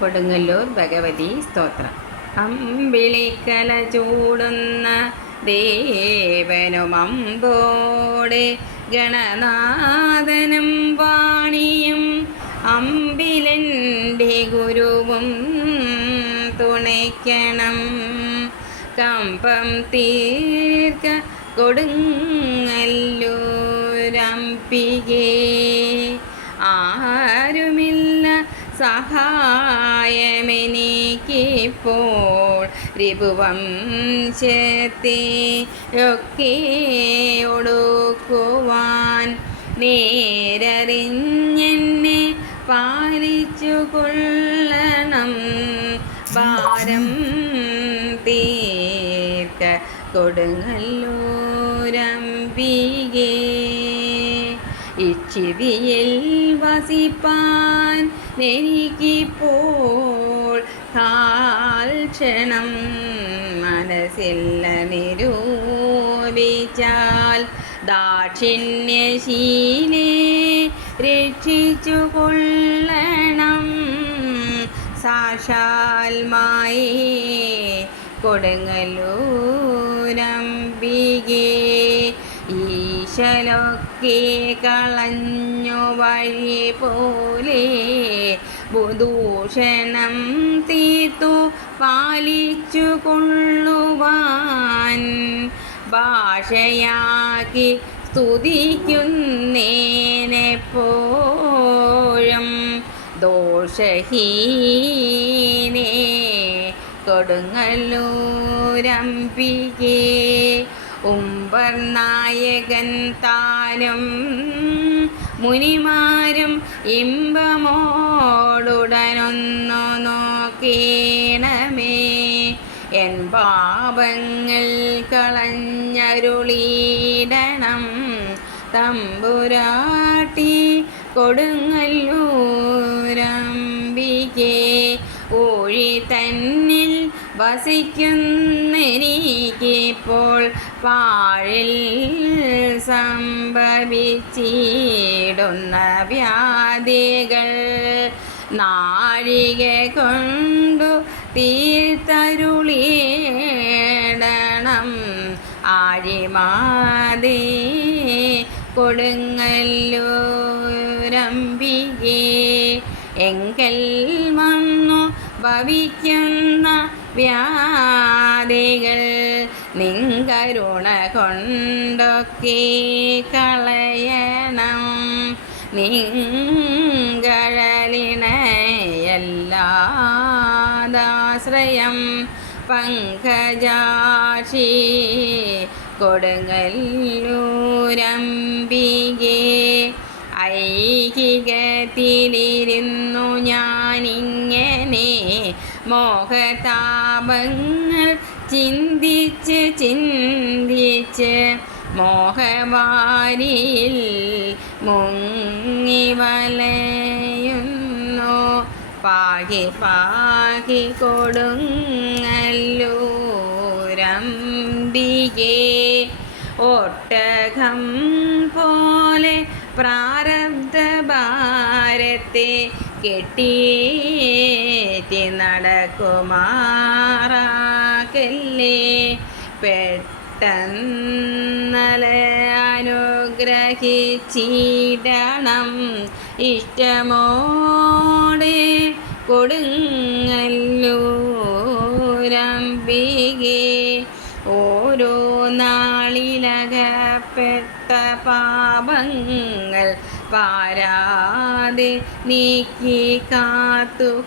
കൊടുങ്ങല്ലൂർ ഭഗവതി സ്തോത്രം. അമ്പിളിക്കല ചൂടുന്ന ദേവനും അമ്പോടെ ഗണനാഥനും വാണിയും അമ്പിലന്റെ ഗുരുവും തുണയ്ക്കണം. കമ്പം തീർക്ക കൊടുങ്ങല്ലൂരമ്പികേ ആരുമില്ല സഹായമെനിക്കിപ്പോൾ ചേത്തി ഒക്കെ ഒടുക്കുവാൻ നേരറിഞ്ഞെന്നെ പാലിച്ചു കൊള്ളണം. ഭാരം തീർത്ത കൊടുങ്ങല്ലൂരമ്പികേ. ഇച്ചിതിയിൽ വസിപ്പാൻ എനിക്കിപ്പോൾ കാൽക്ഷണം മനസ്സില്ല നിരൂപിച്ചാൽ ദാക്ഷിണ്യശീലെ രക്ഷിച്ചു കൊള്ളണം സാക്ഷാൽമായി കൊടുങ്ങല്ലൂരമ്പികേ ഈശലൊക്കെ കളഞ്ഞു വഴി പോലെ ദൂഷണം തീർത്തു പാലിച്ചു കൊള്ളുവാൻ ഭാഷയാക്കി സ്തുതിക്കുന്നേനെപ്പോഴും ദോഷഹീനേ. കൊടുങ്ങല്ലൂരമ്പികേ ഉമ്പർ നായകൻ താനും മുനിമാരും ഇമ്പമോടുടനൊന്നു നോക്കീണമേ. എൻ പാപങ്ങൾ കളഞ്ഞരുളീടണം. തമ്പുരാട്ടി കൊടുങ്ങല്ലൂരമ്പികേ. ഊഴി തന്നിൽ വസിക്കുന്നെനിക്കിപ്പോൾ പാഴിൽ സംഭവിച്ചിടുന്ന വ്യാധികൾ നാഴിക കൊണ്ടു തീർത്തരുളിയണം ആഴിമാതേ കൊടുങ്ങല്ലൂരമ്പികേ എങ്കൽ വന്നു ഭവിക്കുന്ന വ്യാധികൾ നിങ്കരുണ കൊണ്ടൊക്കെ കളയണം നിങ്കഴലിണയല്ലാതാശ്രയം പങ്കജാക്ഷി കൊടുങ്ങല്ലൂരമ്പികേ ഐഹികത്തിലിരുന്നു ഞാനിങ്ങനെ മോഹതാപങ്ങൾ ചിന്തിച്ച് ചിന്തിച്ച് മോഹവാരിയിൽ മുങ്ങി വലയുന്നു പാകി പാകി കൊടുങ്ങല്ലൂരമ്പികേ ഒട്ടകം പോലെ പ്രാരബ്ധ ഭാരത്തെ കെട്ടിയേറ്റി നടക്കുമാറാക്കല്ലേ പെട്ടെന്നല അനുഗ്രഹിച്ചിടണം. ഇഷ്ടമോടെ കൊടുങ്ങല്ലൂരമ്പികെ. ഓരോ നാളിലകപ്പെട്ട പാപങ്ങൾ പാരാതെ നീക്കി കാത്തു